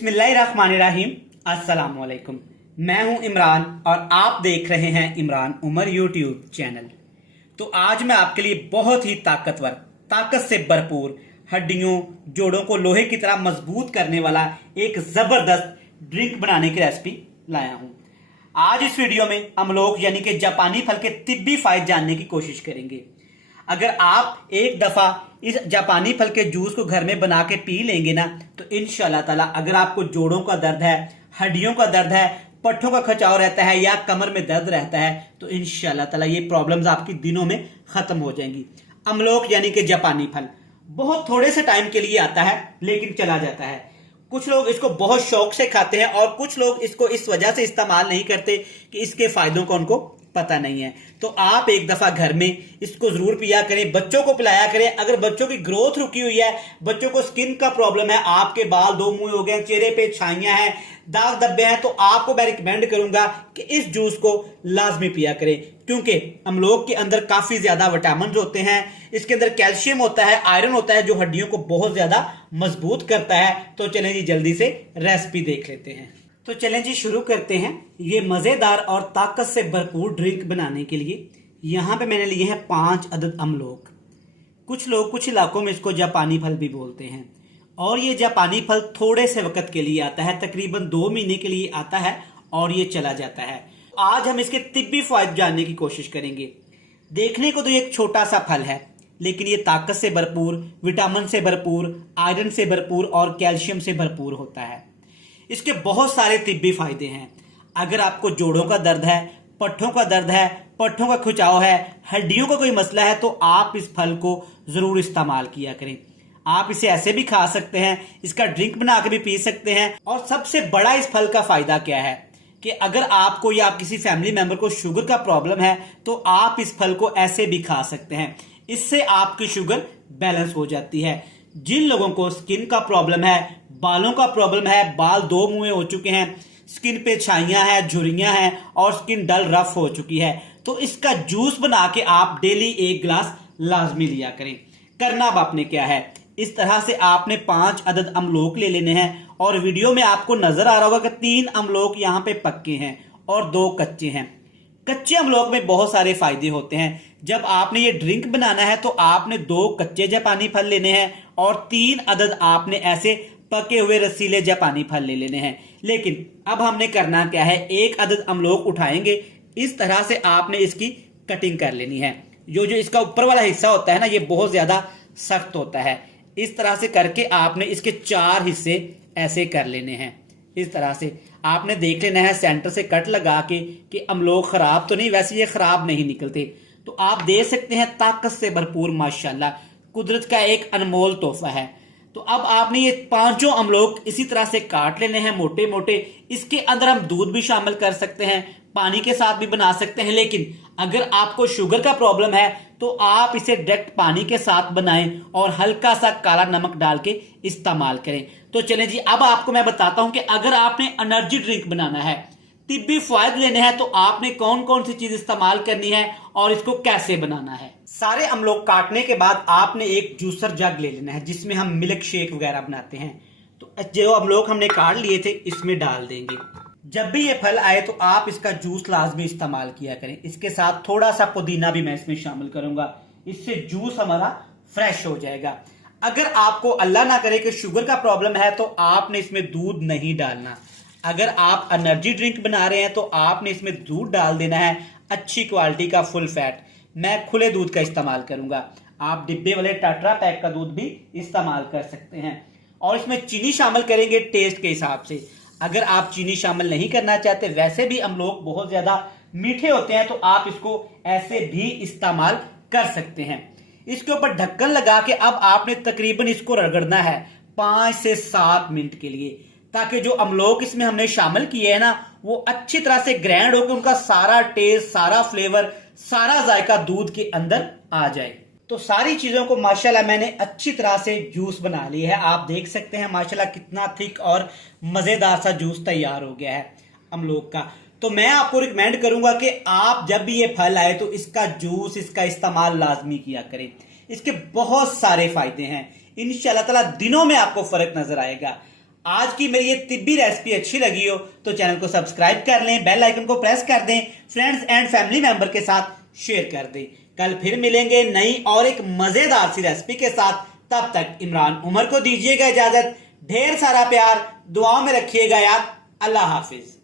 बिस्मिल्लाहिर्रहमानिर्रहीम। अस्सलाम वालेकुम। मैं हूं इमरान और आप देख रहे हैं इमरान उमर यूट्यूब चैनल। तो आज मैं आपके लिए बहुत ही ताकतवर, ताकत से भरपूर, हड्डियों जोड़ों को लोहे की तरह मजबूत करने वाला एक जबरदस्त ड्रिंक बनाने की रेसिपी लाया हूं। आज इस वीडियो में हम लोग यानी कि जापानी फल के तिब्बी फायदे जानने की कोशिश करेंगे। अगर आप एक दफा इस जापानी फल के जूस को घर में बना के पी लेंगे ना, तो इंशाल्लाह ताला अगर आपको जोड़ों का दर्द है, हड्डियों का दर्द है, पट्ठों का खिंचाव रहता है या कमर में दर्द रहता है, तो इंशाल्लाह ताला ये प्रॉब्लम्स आपकी दिनों में खत्म हो जाएंगी। अमलोक यानी कि जापानी फल बहुत थोड़े से टाइम के लिए आता है लेकिन चला जाता है। कुछ लोग इसको बहुत शौक से खाते हैं और कुछ लोग इसको इस वजह से इस्तेमाल नहीं करते कि इसके फायदों का उनको पता नहीं है। तो आप एक दफा घर में इसको जरूर पिया करें, बच्चों को पिलाया करें। अगर बच्चों की ग्रोथ रुकी हुई है, बच्चों को स्किन का प्रॉब्लम है, आपके बाल दो मुंह हो गए, चेहरे पे छाइयां हैं, दाग धब्बे हैं, तो आपको मैं रिकमेंड करूंगा कि इस जूस को लाजमी पिया करें, क्योंकि अमलोक के अंदर काफी ज्यादा विटामिन होते हैं। इसके अंदर कैल्शियम होता है, आयरन होता है, जो हड्डियों को बहुत ज्यादा मजबूत करता है। तो चलें जी जल्दी से रेसिपी देख लेते हैं। तो चलें जी शुरू करते हैं। ये मजेदार और ताकत से भरपूर ड्रिंक बनाने के लिए यहाँ पे मैंने लिए हैं 5 अदद अमलोक। कुछ लोग कुछ इलाकों में इसको जापानी फल भी बोलते हैं और ये जापानी फल थोड़े से वक्त के लिए आता है, तकरीबन 2 महीने के लिए आता है और ये चला जाता है। आज हम इसके तिब्बी फायदे जानने की कोशिश करेंगे। देखने को तो ये एक छोटा सा फल है, लेकिन ये ताकत से भरपूर, विटामिन से भरपूर, आयरन से भरपूर और कैल्शियम से भरपूर होता है। इसके बहुत सारे तिब्बी फायदे हैं। अगर आपको जोड़ों का दर्द है, पट्ठों का दर्द है, पट्ठों का खिंचाव है, हड्डियों का कोई मसला है, तो आप इस फल को जरूर इस्तेमाल किया करें। आप इसे ऐसे भी खा सकते हैं, इसका ड्रिंक बना के भी पी सकते हैं। और सबसे बड़ा इस फल का फायदा क्या है कि अगर आपको या आप किसी फैमिली मेंबर को शुगर का प्रॉब्लम है, तो आप इस फल को ऐसे भी खा सकते हैं। इससे आपकी शुगर बैलेंस हो जाती है। जिन लोगों को स्किन का प्रॉब्लम है, बालों का प्रॉब्लम है, बाल दो मुंहे हो चुके हैं, स्किन पे छाइयां हैं, झुर्रियां हैं और स्किन डल रफ हो चुकी है, तो इसका जूस बना के आप डेली 1 गिलास लाजमी लिया करें। करना अब आपने क्या है, इस तरह से आपने 5 अदद अमलोक ले लेने हैं और वीडियो में आपको नजर आ रहा होगा कि 3 अमलोक यहाँ पे पक्के हैं और 2 कच्चे हैं। कच्चे अमलोक में बहुत सारे फायदे होते हैं। जब आपने ये ड्रिंक बनाना है तो आपने 2 कच्चे जापानी फल लेने हैं और 3 अदद आपने ऐसे पके हुए रसीले जापानी फल ले लेने हैं। लेकिन अब हमने करना क्या है, 1 अदद अमलोक उठाएंगे, इस तरह से आपने इसकी कटिंग कर लेनी है। जो इसका ऊपर वाला हिस्सा होता है ना, ये बहुत ज्यादा सख्त होता है। इस तरह से करके आपने इसके 4 हिस्से ऐसे कर लेने हैं। इस तरह से आपने देख लेना है सेंटर से कट लगा के कि अमलोक खराब तो नहीं, वैसे ये खराब नहीं निकलते। तो आप देख सकते हैं ताकत से भरपूर, माशाल्लाह कुदरत का एक अनमोल तोहफा है। तो अब आपने ये 5 अमलोक इसी तरह से काट लेने हैं मोटे मोटे। इसके अंदर हम दूध भी शामिल कर सकते हैं, पानी के साथ भी बना सकते हैं, लेकिन अगर आपको शुगर का प्रॉब्लम है तो आप इसे डायरेक्ट पानी के साथ बनाएं और हल्का सा काला नमक डाल के इस्तेमाल करें। तो चलें जी अब आपको मैं बताता हूं कि अगर आपने एनर्जी ड्रिंक बनाना है, तिब्बी फायदे लेने हैं, तो आपने कौन कौन सी चीज इस्तेमाल करनी है और इसको कैसे बनाना है। सारे अमलोक काटने के बाद आपने एक जूसर जग ले लेना है जिसमें हम मिल्क शेक वगैरह बनाते हैं। तो जो अमलोक हमने काट लिए थे इसमें डाल देंगे। जब भी ये फल आए तो आप इसका जूस लाजमी इस्तेमाल किया करें। इसके साथ थोड़ा सा पुदीना भी मैं इसमें शामिल करूंगा, इससे जूस हमारा फ्रेश हो जाएगा। अगर आपको अल्लाह ना करे कि शुगर का प्रॉब्लम है तो आपने इसमें दूध नहीं डालना। अगर आप एनर्जी ड्रिंक बना रहे हैं तो आपने इसमें दूध डाल देना है, अच्छी क्वालिटी का फुल फैट। मैं खुले दूध का इस्तेमाल करूंगा, आप डिब्बे वाले टाट्रा पैक का दूध भी इस्तेमाल कर सकते हैं। और इसमें चीनी शामिल करेंगे टेस्ट के हिसाब से। अगर आप चीनी शामिल नहीं करना चाहते, वैसे भी अमलोक बहुत ज्यादा मीठे होते हैं, तो आप इसको ऐसे भी इस्तेमाल कर सकते हैं। इसके ऊपर ढक्कन लगा के अब आपने तकरीबन इसको रगड़ना है 5 से 7 मिनट के लिए, ताकि जो अमलोक इसमें हमने शामिल किए हैं ना, वो अच्छी तरह से ग्राइंड होकर उनका सारा टेस्ट, सारा फ्लेवर, सारा जायका दूध के अंदर आ जाए। तो सारी चीजों को माशाल्लाह मैंने अच्छी तरह से जूस बना लिया है। आप देख सकते हैं माशाल्लाह कितना थिक और मजेदार सा जूस तैयार हो गया है अमलोक का। तो मैं आपको रिकमेंड करूंगा कि आप जब भी ये फल आए तो इसका जूस, इसका इस्तेमाल लाजमी किया करें। इसके बहुत सारे फायदे हैं, इंशाल्लाह ताला दिनों में आपको फर्क नजर आएगा। आज की मेरी ये तिब्बी रेसिपी अच्छी लगी हो तो चैनल को सब्सक्राइब कर लें, बेल आइकन को प्रेस कर दें, फ्रेंड्स एंड फैमिली मेंबर के साथ शेयर कर दें। कल फिर मिलेंगे नई और एक मजेदार सी रेसिपी के साथ। तब तक इमरान उमर को दीजिएगा इजाजत। ढेर सारा प्यार, दुआओं में रखिएगा याद। अल्लाह हाफिज।